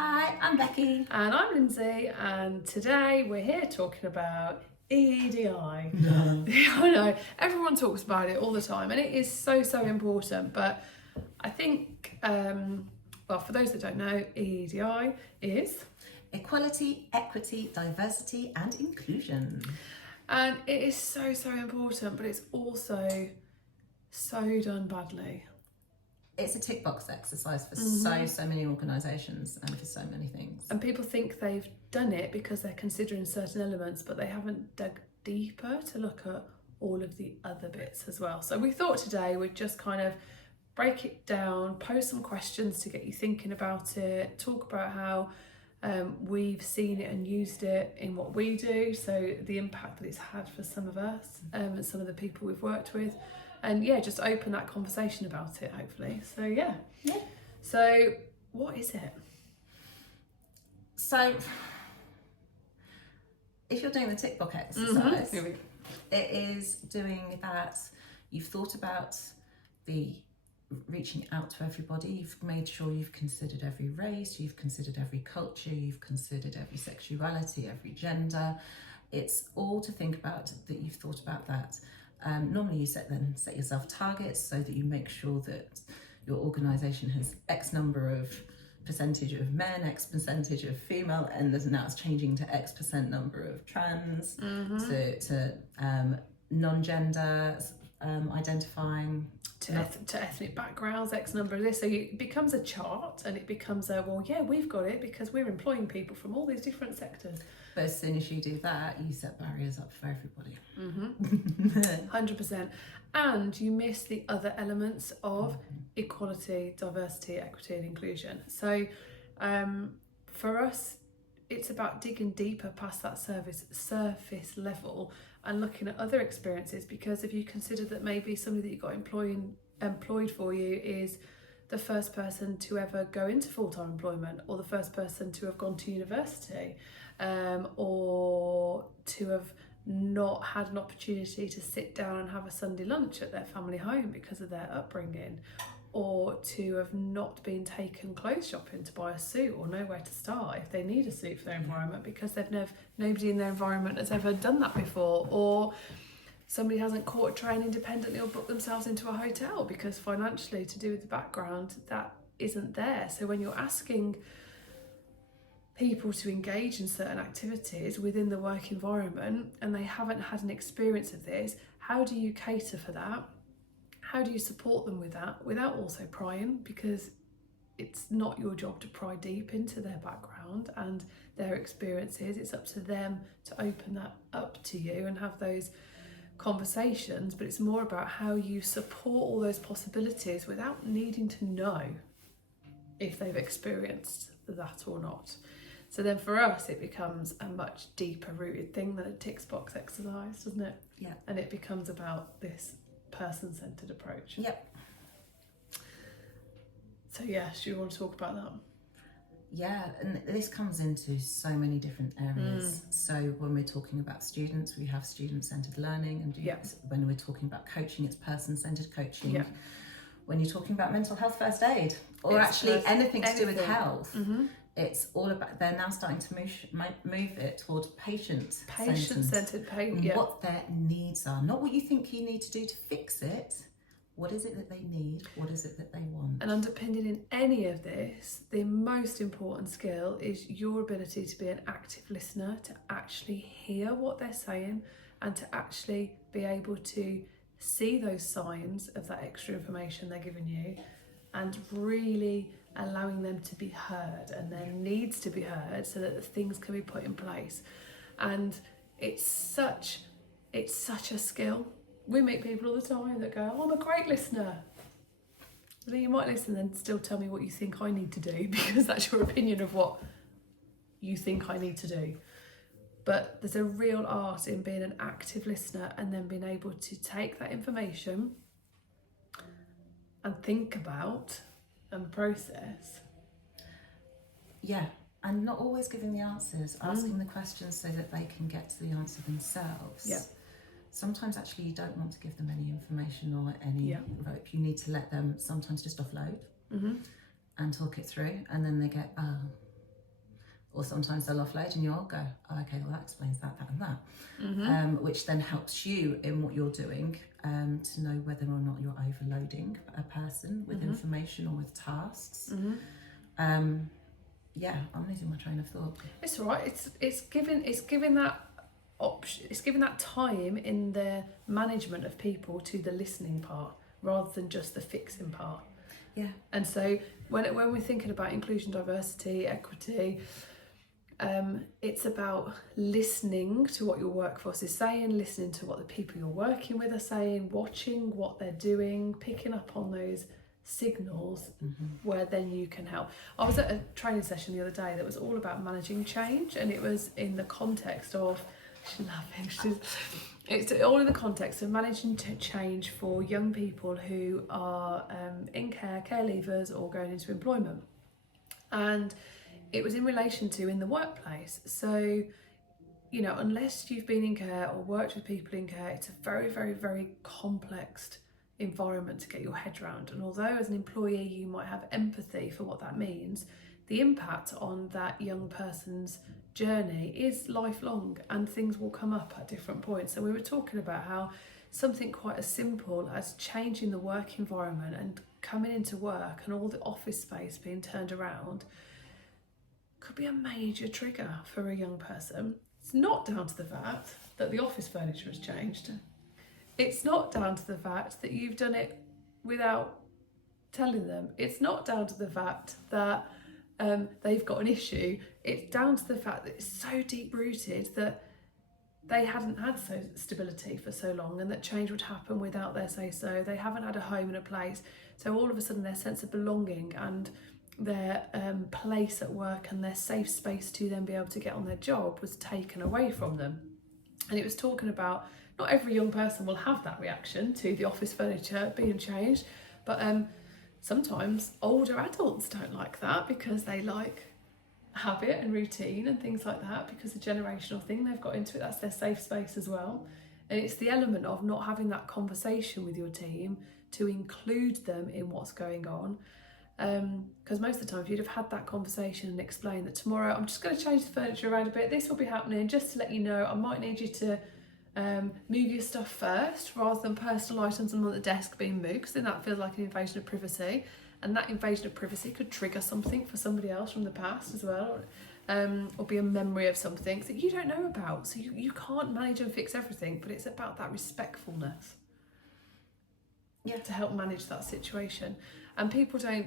Hi, I'm Becky. And I'm Lindsay, and today we're here talking about EEDI. No. I know, everyone talks about it all the time, and it is so important, but I think, well, for those that don't know, EEDI is... Equality, equity, diversity and inclusion. And it is so important, but it's also so done badly. It's a tick box exercise for so many organisations and for so many things. And people think they've done it because they're considering certain elements, but they haven't dug deeper to look at all of the other bits as well. So we thought today we'd just kind of break it down, pose some questions to get you thinking about it, talk about how we've seen it and used it in what we do, so the impact that it's had for some of us and some of the people we've worked with. And yeah, just open that conversation about it, hopefully. So yeah. So what is it? So if you're doing the tick box exercise, it is doing that. You've thought about the reaching out to everybody. You've made sure you've considered every race, you've considered every culture, you've considered every sexuality, every gender. It's all to think about that you've thought about that. Normally you set yourself targets so that you make sure that your organisation has X number of percentage of men, X percentage of female, and now it's changing to X percent number of trans, to non-gender identifying. To ethnic backgrounds, X number of this. So it becomes a chart, and it becomes a, well, yeah, we've got it because we're employing people from all these different sectors. But as soon as you do that, you set barriers up for everybody. 100%. And you miss the other elements of equality, diversity, equity and inclusion. So for us, it's about digging deeper past that surface level and looking at other experiences, because if you consider that maybe somebody that you got employed for you is the first person to ever go into full-time employment, or the first person to have gone to university, or to have not had an opportunity to sit down and have a Sunday lunch at their family home because of their upbringing, or to have not been taken clothes shopping to buy a suit or know where to start if they need a suit for their environment because nobody in their environment has ever done that before, or somebody hasn't caught a train independently or booked themselves into a hotel because financially, to do with the background, that isn't there. So when you're asking people to engage in certain activities within the work environment and they haven't had an experience of this, how do you cater for that? How do you support them with that without also prying? Because it's not your job to pry deep into their background and their experiences. It's up to them to open that up to you and have those conversations, but it's more about how you support all those possibilities without needing to know if they've experienced that or not. So then for us, it becomes a much deeper rooted thing than a tick box exercise, doesn't it? Yeah. And it becomes about this person-centered approach. Yep. So yeah, do you want to talk about that? Yeah, and this comes into so many different areas. So when we're talking about students, we have student-centered learning, and when we're talking about coaching, it's person-centered coaching. Yeah. When you're talking about mental health first aid, or actually anything to do with health, it's all about, they're now starting to move it towards patient-centered, what their needs are, not what you think you need to do to fix it. What is it that they need? What is it that they want? And underpinning in any of this, the most important skill is your ability to be an active listener, to actually hear what they're saying and to actually be able to see those signs of that extra information they're giving you and really allowing them to be heard and their needs to be heard so that the things can be put in place. And it's such a skill. We meet people all the time that go, oh, I'm a great listener. Well, you might listen and still tell me what you think I need to do, because that's your opinion of what you think I need to do. But there's a real art in being an active listener and then being able to take that information and think about and process. Yeah, and not always giving the answers, asking the questions so that they can get to the answer themselves. Yeah. Sometimes actually you don't want to give them any information or any rope. You need to let them sometimes just offload and talk it through, and then they go, oh, Or sometimes they'll offload and you'll go, oh, okay, well that explains that, that and that. Which then helps you in what you're doing to know whether or not you're overloading a person with information or with tasks. Yeah, I'm losing my train of thought. It's all right. It's giving that option. It's giving that time in the management of people to the listening part rather than just the fixing part. Yeah. And so when we're thinking about inclusion, diversity, equity, it's about listening to what your workforce is saying, listening to what the people you're working with are saying, watching what they're doing, picking up on those signals where then you can help. I was at a training session the other day that was all about managing change, and it was in the context of it's all in the context of managing change for young people who are in care leavers or going into employment. And it was in relation to in the workplace. So, you know, unless you've been in care or worked with people in care, it's a very, very, very complex environment to get your head around. And although as an employee you might have empathy for what that means, the impact on that young person's journey is lifelong, and things will come up at different points. So we were talking about how something quite as simple as changing the work environment and coming into work and all the office space being turned around could be a major trigger for a young person. It's not down to the fact that the office furniture has changed. It's not down to the fact that you've done it without telling them. It's not down to the fact that they've got an issue. It's down to the fact that it's so deep rooted that they hadn't had stability for so long, and that change would happen without their say so. They haven't had a home and a place. So all of a sudden their sense of belonging and their place at work and their safe space to then be able to get on their job was taken away from them. And it was talking about not every young person will have that reaction to the office furniture being changed, but sometimes older adults don't like that because they like habit and routine and things like that, because the generational thing they've got into it, that's their safe space as well. And it's the element of not having that conversation with your team to include them in what's going on. Because most of the time if you'd have had that conversation and explained that tomorrow I'm just going to change the furniture around a bit, this will be happening, just to let you know I might need you to move your stuff first rather than personal items on the desk being moved, because then that feels like an invasion of privacy, and that invasion of privacy could trigger something for somebody else from the past as well, or be a memory of something that you don't know about. So you can't manage and fix everything, but it's about that respectfulness to help manage that situation. And people don't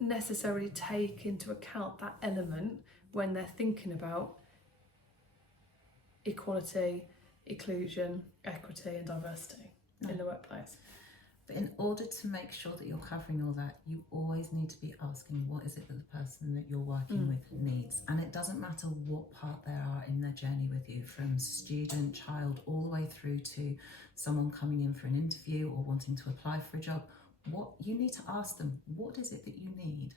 necessarily take into account that element when they're thinking about equality, inclusion, equity and diversity in the workplace. But in order to make sure that you're covering all that, you always need to be asking what is it that the person that you're working with needs. And it doesn't matter what part they are in their journey with you, from student, child, all the way through to someone coming in for an interview or wanting to apply for a job. What you need to ask them, what is it that you need?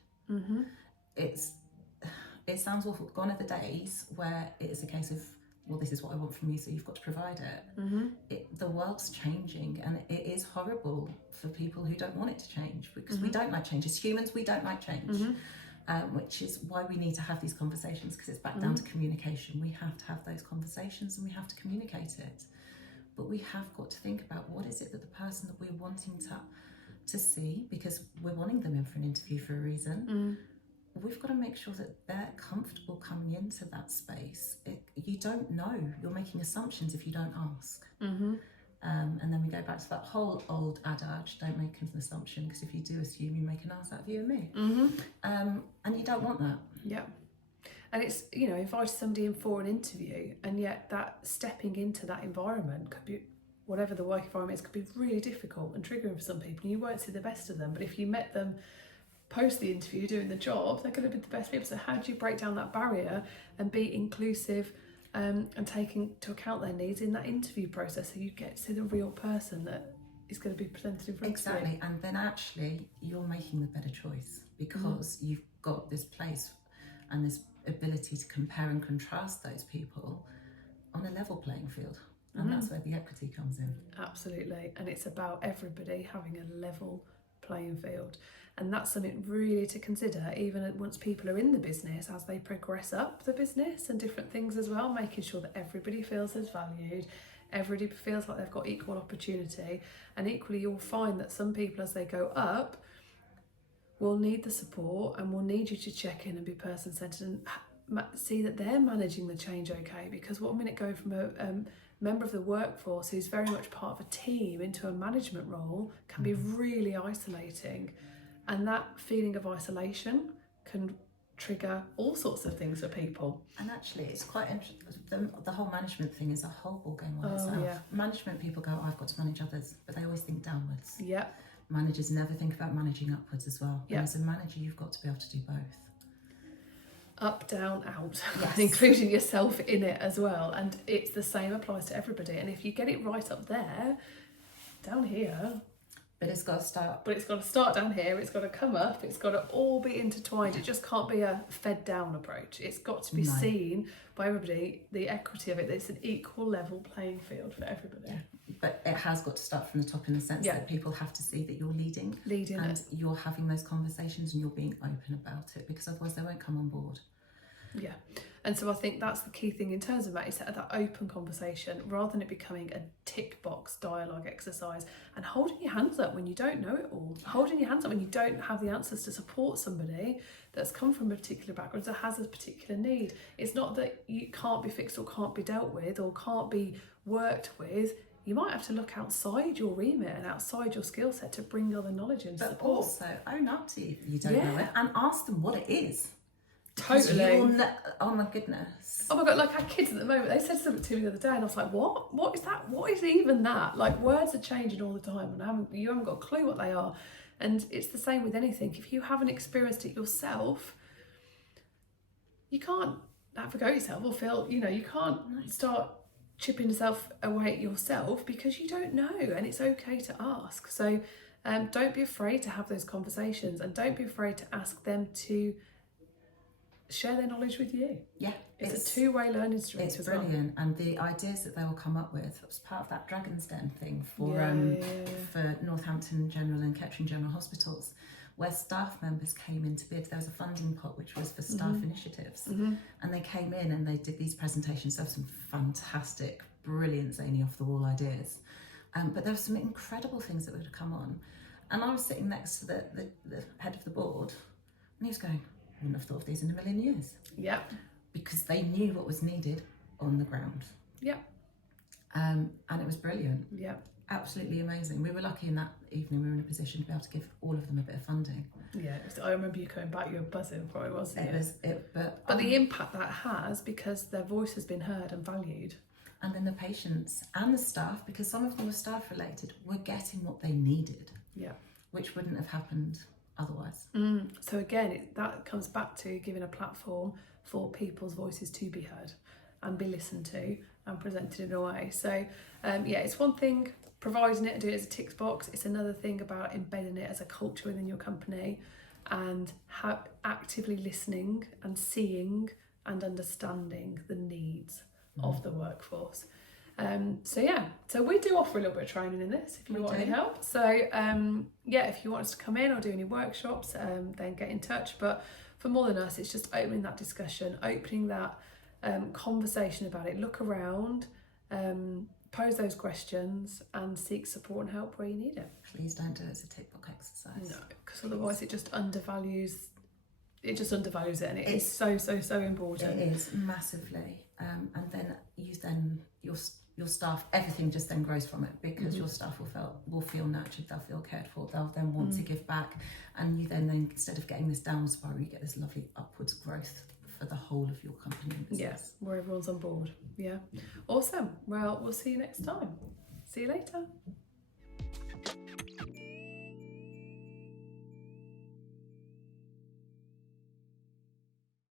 It sounds awful. Gone are the days where it is a case of, well, this is what I want from you, so you've got to provide it. The world's changing, and it is horrible for people who don't want it to change, because we don't like change. As humans, we don't like change, which is why we need to have these conversations, because it's back down to communication. We have to have those conversations and we have to communicate it. But we have got to think about what is it that the person that we're wanting to see, because we're wanting them in for an interview for a reason. We've got to make sure that they're comfortable coming into that space. You don't know. You're making assumptions if you don't ask. And then we go back to that whole old adage, don't make an assumption, because if you do assume, you make an ass out of you and me. And you don't want that. Yeah. And it's, you know, invite somebody in for an interview, and yet that stepping into that environment could be, whatever the work environment is, could be really difficult and triggering for some people. You won't see the best of them, but if you met them post the interview doing the job, they're going to be the best people. So how do you break down that barrier and be inclusive and taking into account their needs in that interview process, so you get to see the real person that is going to be presented in front of you? Exactly. And then actually you're making the better choice, because you've got this place and this ability to compare and contrast those people on a level playing field. And that's where the equity comes in. Absolutely. And it's about everybody having a level playing field. And that's something really to consider, even once people are in the business, as they progress up the business and different things as well, making sure that everybody feels as valued, everybody feels like they've got equal opportunity. And equally, you'll find that some people, as they go up, will need the support and will need you to check in and be person-centred and see that they're managing the change okay. Because what minute going from a member of the workforce who's very much part of a team into a management role can be really isolating. And that feeling of isolation can trigger all sorts of things for people. And actually, it's quite interesting. The whole management thing is a whole ballgame on itself. Yeah. Management people go, I've got to manage others, but they always think downwards. Yeah. Managers never think about managing upwards as well. Yeah. And as a manager, you've got to be able to do both. Up, down, out, yes. including yourself in it as well. And it's the same applies to everybody. And if you get it right up there, down here... But it's got to start. But it's got to start down here, it's got to come up, it's got to all be intertwined. It just can't be a fed down approach. It's got to be seen by everybody, the equity of it, that it's an equal level playing field for everybody. Yeah. But it has got to start from the top in the sense that people have to see that you're leading and you're having those conversations and you're being open about it, because otherwise they won't come on board. Yeah. And so I think that's the key thing in terms of that, is that open conversation, rather than it becoming a tick box dialogue exercise, and holding your hands up when you don't know it all, holding your hands up when you don't have the answers to support somebody that's come from a particular background, that has a particular need. It's not that you can't be fixed or can't be dealt with or can't be worked with. You might have to look outside your remit and outside your skill set to bring other knowledge and support. But also own up to if you don't know it and ask them what it is. Totally. Oh my goodness. Oh my God, like our kids at the moment, they said something to me the other day and I was like, what? What is that? What is even that? Like, words are changing all the time and you haven't got a clue what they are. And it's the same with anything. If you haven't experienced it yourself, you can't have a go at yourself or feel, you can't start chipping yourself away at yourself because you don't know, and it's okay to ask. So don't be afraid to have those conversations, and don't be afraid to ask them to share their knowledge with you. Yeah, it's a two-way learning stream. It's brilliant, and the ideas that they will come up with was part of that Dragon's Den thing for Northampton General and Kettering General Hospitals, where staff members came in to bid. There was a funding pot which was for staff initiatives, and they came in and they did these presentations. There were some fantastic, brilliant, zany, off-the-wall ideas, but there were some incredible things that would have come on. And I was sitting next to the head of the board, and he was going, I wouldn't have thought of these in a million years. Yeah. Because they knew what was needed on the ground. Yeah. And it was brilliant. Yeah. Absolutely amazing. We were lucky in that evening, we were in a position to be able to give all of them a bit of funding. Yeah, I remember you coming back, you were buzzing for it, wasn't it? But the impact that has, because their voice has been heard and valued. And then the patients and the staff, because some of them were staff related, were getting what they needed. Yeah. Which wouldn't have happened otherwise. So again, that comes back to giving a platform for people's voices to be heard and be listened to and presented in a way. So it's one thing providing it and doing it as a tick box. It's another thing about embedding it as a culture within your company and actively listening and seeing and understanding the needs of the workforce. So we do offer a little bit of training in this if you want any help. So if you want us to come in or do any workshops, then get in touch. But for more than us, it's just opening that discussion, opening that conversation about it. Look around, pose those questions and seek support and help where you need it. Please don't do it as a tick box exercise. No, because otherwise it just undervalues it, and it is so important. It is massively. And then your staff, everything just then grows from it, because your staff will feel nurtured, they'll feel cared for, they'll then want to give back, and you then instead of getting this downward spiral, you get this lovely upwards growth for the whole of your company and business. Yeah, where everyone's on board. Yeah, awesome. Well, we'll see you next time. See you later.